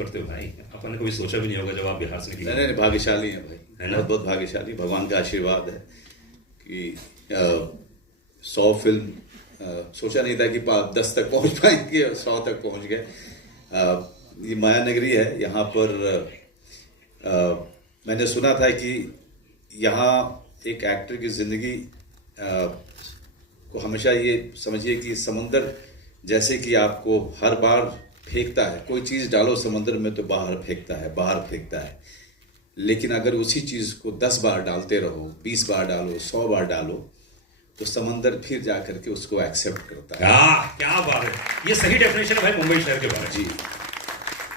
करते हो भाई? अपन ने कभी सोचा भी नहीं होगा जब आप बिहार से निकले। नहीं, भाग्यशाली हैं भाई, है ना? बहुत बहुत भाग्यशाली, भगवान का आशीर्वाद है कि 100 फिल्म सोचा नहीं था कि 10 तक पहुंच पाएंगे और 100 तक पहुंच गए। ये माया नगरी है, यहाँ पर मैंने सुना था कि यहाँ एक एक्टर की जिंदगी को हमेशा ये समझिए कि समुंदर जैसे कि आपको हर बार फेंकता है, कोई चीज़ डालो समुद्र में तो बाहर फेंकता है, लेकिन अगर उसी चीज़ को 10 बार डालते रहो, 20 बार डालो, 100 बार डालो, तो समंदर फिर जा करके उसको एक्सेप्ट करता है। क्या बात है, ये सही डेफिनेशन है भाई मुंबई शहर के बारे में। जी,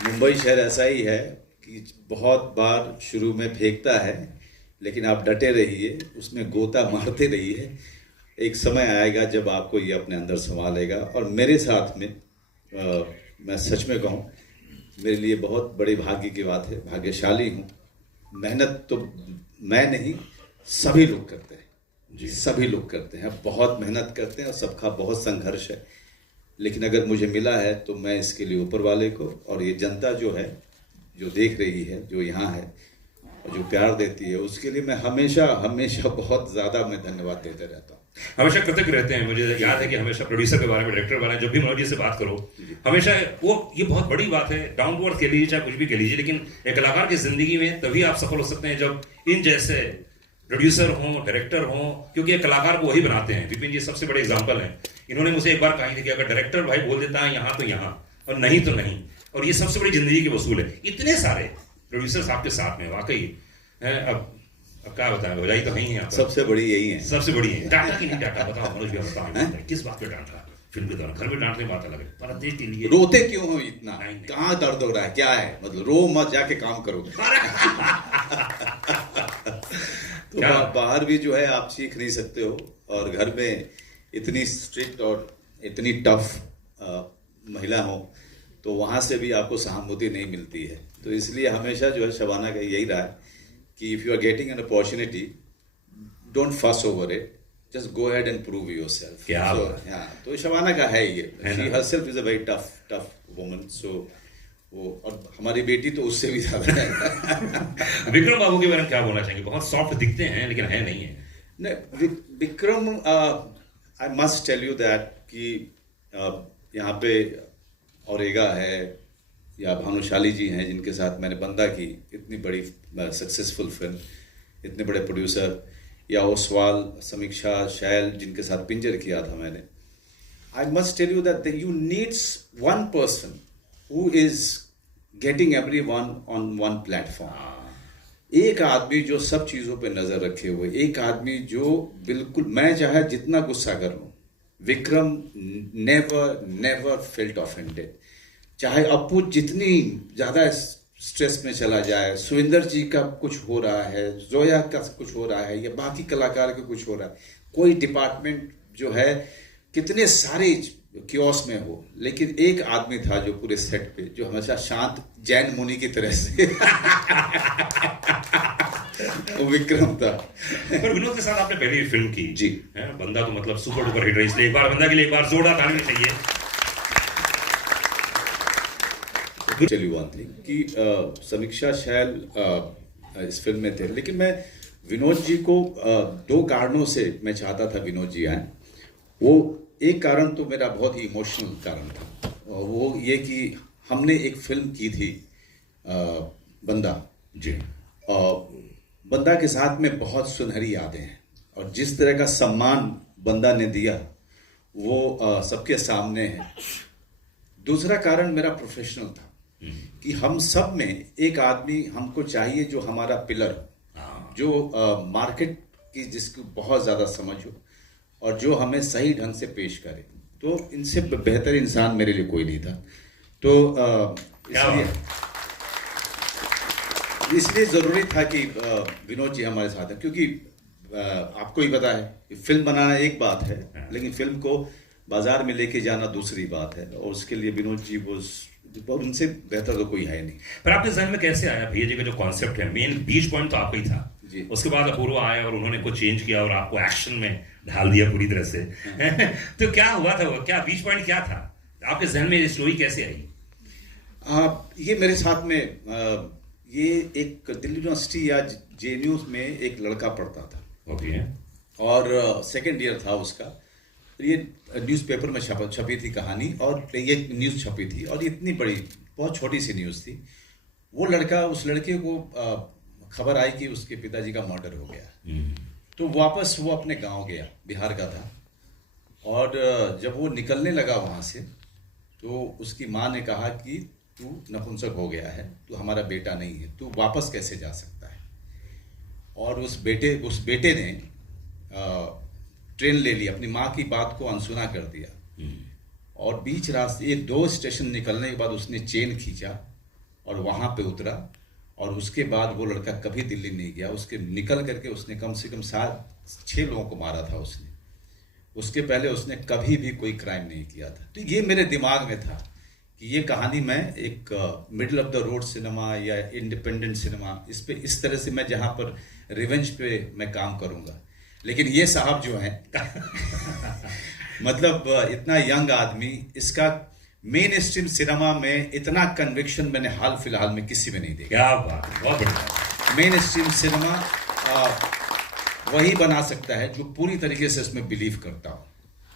मुंबई शहर ऐसा ही है कि बहुत बार शुरू में फेंकता है, लेकिन आप डटे रहिए, उसमें गोता मारते रहिए, एक समय आएगा जब आपको ये अपने अंदर संभालेगा। और मेरे साथ में मैं सच में कहूँ, मेरे लिए बहुत बड़ी भाग्य की बात है, भाग्यशाली हूँ। मेहनत तो मैं नहीं, सभी लोग करते हैं, सभी लोग करते हैं, बहुत मेहनत करते हैं और सबका बहुत संघर्ष है, लेकिन अगर मुझे मिला है तो मैं इसके लिए ऊपर वाले को और ये जनता जो है, जो देख रही है, जो यहाँ है और जो प्यार देती है, उसके लिए मैं हमेशा हमेशा बहुत ज़्यादा मैं धन्यवाद देते रहता हूँ। हमेशा कृतज्ञ रहते हैं। मुझे याद है कि हमेशा प्रोड्यूसर के बारे में, डायरेक्टर के बारे में जब भी मनोज जी से बात करो, हमेशा वो ये बहुत बड़ी बात है, डाउन टू अर्थ कह लीजिए चाहे कुछ भी कह लीजिए, लेकिन एक कलाकार की जिंदगी में तभी आप सफल हो सकते हैं जब इन जैसे प्रोड्यूसर हों, डायरेक्टर हों, क्योंकि एक कलाकार को वही बनाते हैं। विपिन जी सबसे बड़े एग्जाम्पल हैं। इन्होंने मुझे एक बार कहा था कि अगर डायरेक्टर भाई बोल देता है यहाँ तो यहाँ और नहीं तो नहीं, और ये सबसे बड़ी जिंदगी की वसूल है। इतने सारे प्रोड्यूसर्स आपके साथ में वाकई है। अब क्या बताएं, वजह तो नहीं है, सबसे बड़ी यही है, सबसे बड़ी है। डांटा कि नहीं डांटा बताओ मनोज भैया, बताओ किस बात पे डांटा? फिल्म के दौरान घर में डांटने बात अलग है, परदेश के लिए रोते क्यों हो इतना? कहाँ दर्द हो रहा है, क्या है? मतलब रो मत, जाके काम करो। तो बाहर भी जो है आप सीख नहीं सकते हो, और घर में इतनी स्ट्रिक्ट और इतनी टफ महिला हो तो वहाँ से भी आपको सहानुभूति नहीं मिलती है। तो इसलिए हमेशा जो है शबाना का यही रहा है कि if you are getting an opportunity, don't fuss over it, just go ahead and prove yourself. तो शबाना का है ये, she herself is a very tough woman. So वो, और हमारी बेटी तो उससे भी ज्यादा है। विक्रम बाबू के बारे में क्या बोलना चाहेंगे? बहुत सॉफ्ट दिखते हैं लेकिन है नहीं है। नहीं, Vikram, I must tell you that कि यहाँ पे औरेगा है या भानुशाली जी हैं जिनके साथ मैंने बंदा की, इतनी बड़ी सक्सेसफुल फिल्म, इतने बड़े प्रोड्यूसर, या ओसवाल, समीक्षा, शैल जिनके साथ पिंजर किया था मैंने। I must tell you that you needs one person who is getting everyone on one platform. एक आदमी जो सब चीज़ों पे नज़र रखे हुए, एक आदमी जो बिल्कुल, मैं चाहे जितना गुस्सा कर लूँ, विक्रम नेवर फेल्ट ऑफेंडेड। चाहे अपू जितनी ज़्यादा स्ट्रेस में चला जाए, सुविंदर जी का कुछ हो रहा है, जोया का कुछ हो रहा है, या बाकी कलाकार का कुछ हो रहा है, कोई डिपार्टमेंट जो है कितने सारे क्योस में हो, लेकिन एक आदमी था जो पूरे सेट पे जो हमेशा शांत जैन मुनि की तरह से वो विक्रम था। पर विनोद के साथ आपने पहली फिल्म की जी है, बंदा तो मतलब सुपर डुपर हिट रही, इसलिए एक बार बंदा के लिए एक बार जोरदार ताली चाहिए। चलिए वन थिंग कि समीक्षा शैल इस फिल्म में थे, लेकिन मैं विनोद जी को 2 कारणों से मैं चाहता था विनोद जी आए। वो एक कारण तो मेरा बहुत ही इमोशनल कारण था, और वो ये कि हमने एक फिल्म की थी बंदा जी, और बंदा के साथ में बहुत सुनहरी यादें हैं, और जिस तरह का सम्मान बंदा ने दिया वो सबके सामने है। दूसरा कारण मेरा प्रोफेशनल था कि हम सब में एक आदमी हमको चाहिए जो हमारा पिलर हो, जो मार्केट की जिसको बहुत ज़्यादा समझ हो और जो हमें सही ढंग से पेश करे। तो इनसे बेहतर इंसान मेरे लिए कोई नहीं था। तो इसलिए ज़रूरी था कि विनोद जी हमारे साथ हैं, क्योंकि आपको ही पता है फिल्म बनाना एक बात है, लेकिन फिल्म को बाजार में लेके जाना दूसरी बात है, और उसके लिए विनोद जी वो, और उनसे बेहतर तो कोई है नहीं। पर आपके जहन में कैसे आया भैया जी का जो कॉन्सेप्ट है, मेन बीच पॉइंट तो आपका ही था जी। उसके बाद अपूर्वा आया और उन्होंने कुछ चेंज किया और आपको एक्शन में ढाल दिया पूरी तरह से। तो क्या हुआ था वो, क्या बीच पॉइंट क्या था आपके जहन में, स्टोरी कैसे आई? ये मेरे साथ में ये एक दिल्ली यूनिवर्सिटी या जेएनयू में एक लड़का पढ़ता था ओके। और सेकेंड ईयर था उसका। ये न्यूज़पेपर में छपी थी कहानी, और ये न्यूज़ छपी थी, और इतनी बड़ी बहुत छोटी सी न्यूज़ थी। वो लड़का, उस लड़के को खबर आई कि उसके पिताजी का मर्डर हो गया। तो वापस वो अपने गांव गया, बिहार का था। और जब वो निकलने लगा वहाँ से, तो उसकी माँ ने कहा कि तू नपुंसक हो गया है, तू हमारा बेटा नहीं है, तू वापस कैसे जा सकता है। और उस बेटे ने ट्रेन ले ली, अपनी माँ की बात को अनसुना कर दिया। और बीच रास्ते 1-2 स्टेशन निकलने के बाद उसने चेन खींचा और वहाँ पे उतरा। और उसके बाद वो लड़का कभी दिल्ली नहीं गया। उसके निकल करके उसने कम से कम 7-6 लोगों को मारा था उसने। उसके पहले उसने कभी भी कोई क्राइम नहीं किया था। तो ये मेरे दिमाग में था कि ये कहानी मैं एक middle of the road cinema या इंडिपेंडेंट सिनेमा, इस तरह से मैं जहाँ पर रिवेंज पे मैं काम करूँगा। लेकिन ये साहब जो हैं मतलब इतना यंग आदमी, इसका मेन स्ट्रीम सिनेमा में इतना कन्विक्शन मैंने हाल फिलहाल में किसी में नहीं देखा। क्या बात है, बहुत बढ़िया। मेन स्ट्रीम सिनेमा वही बना सकता है जो पूरी तरीके से उसमें बिलीव करता हो,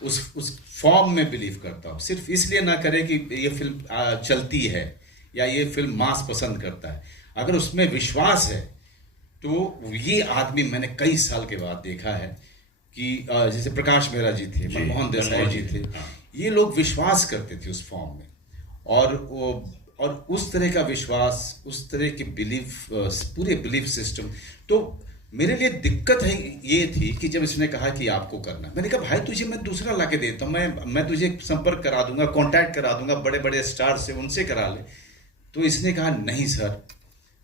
उस फॉर्म में बिलीव करता हो। सिर्फ इसलिए ना करे कि ये फिल्म चलती है या ये फिल्म मास पसंद करता है। अगर उसमें विश्वास है तो ये आदमी मैंने कई साल के बाद देखा है कि जैसे प्रकाश मेहरा जी थे, मनमोहन देसाई जी थे, ये लोग विश्वास करते थे उस फॉर्म में। और उस तरह का विश्वास, उस तरह के बिलीफ, पूरे बिलीफ सिस्टम। तो मेरे लिए दिक्कत है ये थी कि जब इसने कहा कि आपको करना, मैंने कहा भाई तुझे मैं दूसरा ला के देता हूँ, मैं तुझे संपर्क करा दूंगा, कांटेक्ट करा दूंगा बड़े बड़े स्टार से, उनसे करा ले। तो इसने कहा नहीं सर,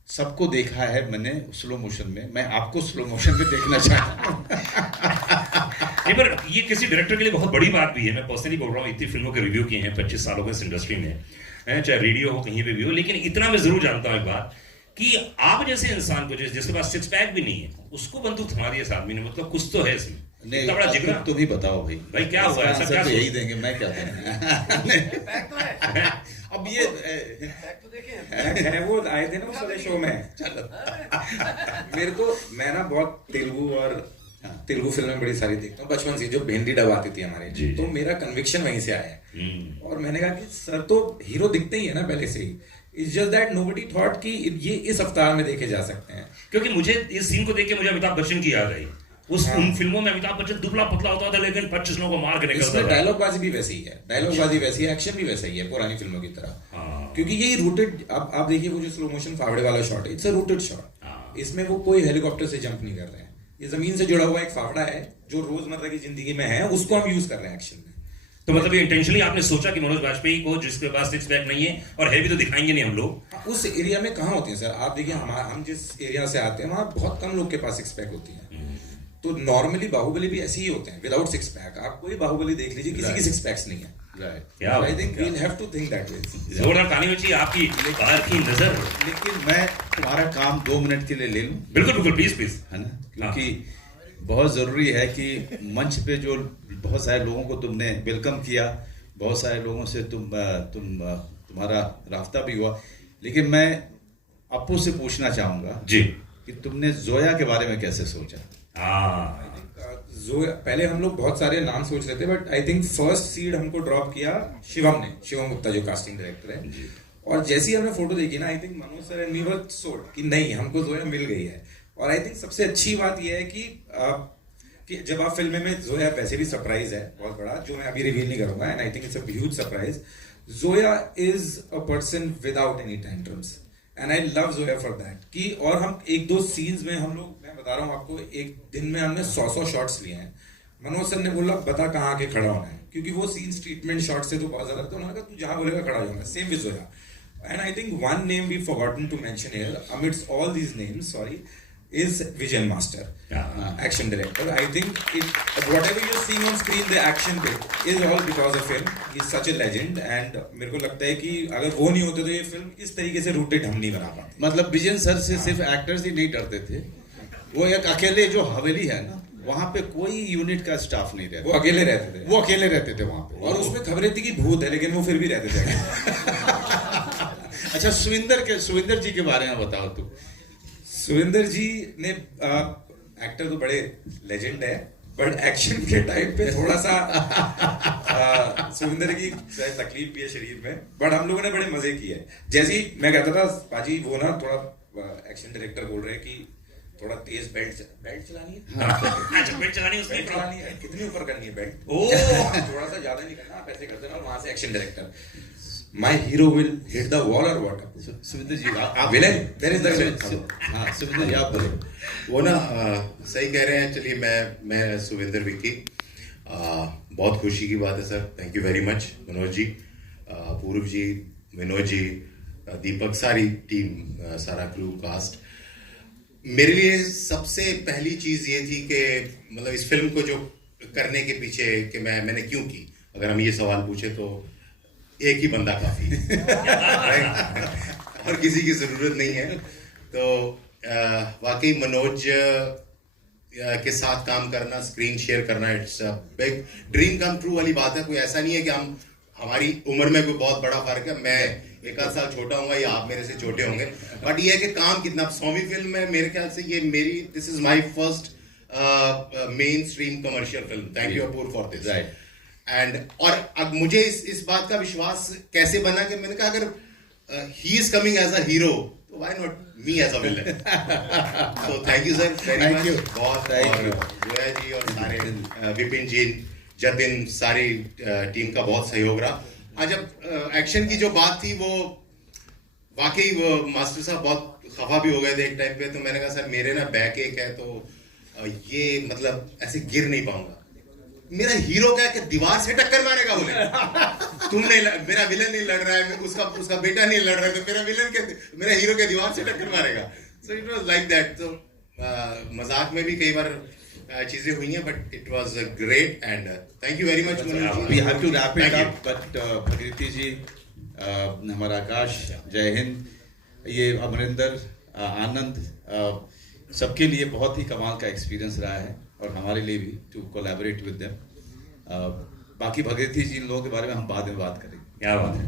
सबको देखा है मैंने स्लो मोशन में, मैं आपको स्लो मोशन में देखना चाहता हूँ। नहीं, पर ये किसी डायरेक्टर के लिए बहुत बड़ी बात भी है। मैं पर्सनली बोल रहा हूँ, इतनी फिल्मों के रिव्यू किए हैं 25 सालों में इस इंडस्ट्री में, चाहे रेडियो हो, कहीं पे भी हो। लेकिन इतना मैं जरूर जानता हूँ एक बात, कि आप जैसे इंसान को, जिसके पास 6 पैक भी नहीं है, उसको बंदूक थमा दी इस आदमी ने, मतलब कुछ तो है इसमें। नहीं, बड़ा जिगरा। तुम ही बताओ भाई क्या हुआ है? सब यही देंगे, मैं क्या दूंगा। अब ये है वो आए थे ना उस वाले शो में। मेरे को, मैं ना बहुत तेलुगु फिल्में बड़ी सारी देखता हूँ बचपन से, जो भेंडी डब आती थी हमारे, तो मेरा कन्विक्शन वहीं से आया है। और मैंने कहा कि सर तो हीरो दिखते ही है ना पहले से ही, it's just that nobody thought कि ये इस अवतार में देखे जा सकते हैं। क्योंकि मुझे इस सीन को देख के मुझे अमिताभ बच्चन की याद आई। उन फिल्मों में अमिताभ बच्चन दुबला पतला होता था, लेकिन 25 लोगों को मार के निकलता था। डायलॉग बाजी भी वैसी ही है, एक्शन भी वैसा ही है पुरानी फिल्मों की तरह। क्योंकि ये रूटेड, आप देखिए वो जो स्लो मोशन फावड़े वाला शॉट है, इट्स अ रूटेड शॉट। इसमें वो कोई हेलीकॉप्टर से जंप नहीं कर रहे हैं, ये जमीन से जुड़ा हुआ एक फावड़ा है जो रोजमर्रा की जिंदगी में है, उसको हम यूज कर रहे हैं एक्शन में। तो मतलब ये इंटेंशनली आपने सोचा कि मनोज बाजपेयी को, जिसके पास 6 पैक नहीं है और है भी, तो दिखाएंगे नहीं हम लोग। उस एरिया में कहाँ होती है सर? आप देखिए हम जिस एरिया से आते हैं वहाँ बहुत कम लोग के पास 6 पैक होती है। तो नॉर्मली बाहुबली भी ऐसे ही होते हैं, विदाउट 6 पैक। आप कोई बाहुबली देख लीजिए, किसी की 6 पैक्स नहीं है। I think we will have to think that way. जोरदार कहानी में चाहिए आपकी बाहर की नजर। लेकिन मैं तुम्हारा काम 2 मिनट के लिए ले लूं? बिल्कुल बिल्कुल, प्लीज प्लीज, है ना? क्योंकि बहुत जरूरी है कि मंच पे जो बहुत सारे लोगों को तुमने वेलकम किया, बहुत सारे लोगों से तुम्हारा राफ्ता भी हुआ, लेकिन मैं अप्पू से पूछना चाहूंगा जी कि तुमने जोया के बारे में कैसे सोचा? जोया, पहले हम लोग बहुत सारे नाम सोच रहे थे, but I think first seed हमको ड्रॉप किया शिवम गुप्ता जो कास्टिंग डायरेक्टर है। और जैसे ही हमने फोटो देखी ना, I think Manoj sir and we were sold कि नहीं, हमको जोया मिल गई है। और आई थिंक सबसे अच्छी बात यह है कि जब आप फिल्म में, जोया वैसे भी सरप्राइज है बहुत बड़ा, जो मैं अभी रिवील नहीं करूंगा, and I think it's a huge surprise. Zoya is a person without any tantrums, and I love Zoya for that. कि और हम 1-2 सीन्स में हम लोग, मैं बता रहा हूँ आपको, एक दिन में हमने 100 शॉट्स लिए हैं। मनोज सर ने बोला बता कहाँ के खड़ा होना है, क्योंकि वो सीन्स ट्रीटमेंट शॉट से तो बहुत ज्यादा थे। उन्होंने कहा तू जहाँ बोलेगा खड़ा हो जाऊंगा। Same with Zoya. And I think one name we forgotten to mention here amidst all these names, sorry, is Vijay Master, action director. I think whatever you're seeing on screen, the action bit is all because of him. He's such a legend, and मेरे को लगता है कि अगर वो नहीं होते तो ये फिल्म इस तरीके से रूटेड हम नहीं बना पाते। मतलब विजय सर से सिर्फ एक्टर्स ही नहीं डरते थे, वो एक अकेले जो हवेली है ना, वहाँ पे कोई यूनिट का स्टाफ नहीं रहता, वो अकेले रहते थे, वहाँ पे। और उसमें खबरें थी कि भूत है, लेकिन वो फिर भी रहते थे। अच्छा, सुविंदर जी के बारे में बताओ तुम। सुविंदर जी ने एक्टर तो बड़े लेजेंड है, बट एक्शन के टाइम पे थोड़ा सा सुविंदर की तकलीफ भी है शरीर में, बट हम लोगों ने बड़े मजे किए। जैसे ही मैं कहता था पाजी वो ना थोड़ा एक्शन डायरेक्टर बोल रहे हैं कि थोड़ा तेज बेल्ट चलानी है। अच्छा, बेल्ट चलानी है, उसमें चलानी है, कितनी ऊपर करनी है बेल्ट, थोड़ा सा ज्यादा नहीं करना, आप ऐसे करते ना। वहां से action director, my hero will hit the wall और व्हाट। सुविंदर जी आप villain, there is the villain. हाँ सुविंदर जी आप बोले। वो ना सही कह रहे हैं। चलिए मैं सुविंदर विक्की, बहुत खुशी की बात है sir. Thank you very much Manoj ji, Purva ji, Vinod ji, दीपक, सारी टीम, सारा क्रू, कास्ट। मेरे लिए सबसे पहली चीज़ ये थी कि मतलब इस फिल्म को जो करने के पीछे कि मैंने क्यों की, अगर हम ये सवाल पूछे तो एक ही बंदा काफ़ी और किसी की ज़रूरत नहीं है। तो वाकई मनोज के साथ काम करना, स्क्रीन शेयर करना, it's a big dream come true वाली बात है। कोई ऐसा नहीं है कि हमारी उम्र में कोई बहुत बड़ा फर्क है, मैं एक आध साल छोटा हूँगा या आप मेरे से छोटे होंगे, बट ये है कि काम कितना। 100वीं फिल्म है मेरे ख्याल से, ये this is my first mainstream commercial film. Thank you Apur for this. Right. And और अब मुझे इस बात का विश्वास कैसे बना कि मैंने कहा अगर he is coming as a hero तो why not me as a villain. So thank you sir very much. बहुत गोया जी और सारे विपिन जी, जतिन, सारी टीम का बहुत सहयोग रहा। आज जब एक्शन की जो बात थी वो वाकई वो मास्टर साहब बहुत खफा भी हो गए थे एक टाइम पे। तो मैंने कहा सर मेरे ना बैक एक है तो ये मतलब ऐसे गिर नहीं पाऊंगा। मेरा हीरो क्या है कि दीवार से टक्कर मारेगा। बोले तुमने मेरा विलन नहीं लड़ रहा है, उसका बेटा नहीं लड़ रहा है, तो मेरा हीरो के दीवार से टक्कर मारेगा। So it was like that. तो मजाक में भी कई बार चीजें हुई हैं, but it was great and thank you very much. We have to wrap it up, but Bhagirathi ji, हमारा आकाश, जय हिंद, ये अमरिंदर, आनंद, सबके लिए बहुत ही कमाल का एक्सपीरियंस रहा है और हमारे लिए भी टू कोलैबोरेट विद देम। बाकी भगीरथी जी इन लोगों के बारे में हम बाद में बात करेंगे। क्या बात है।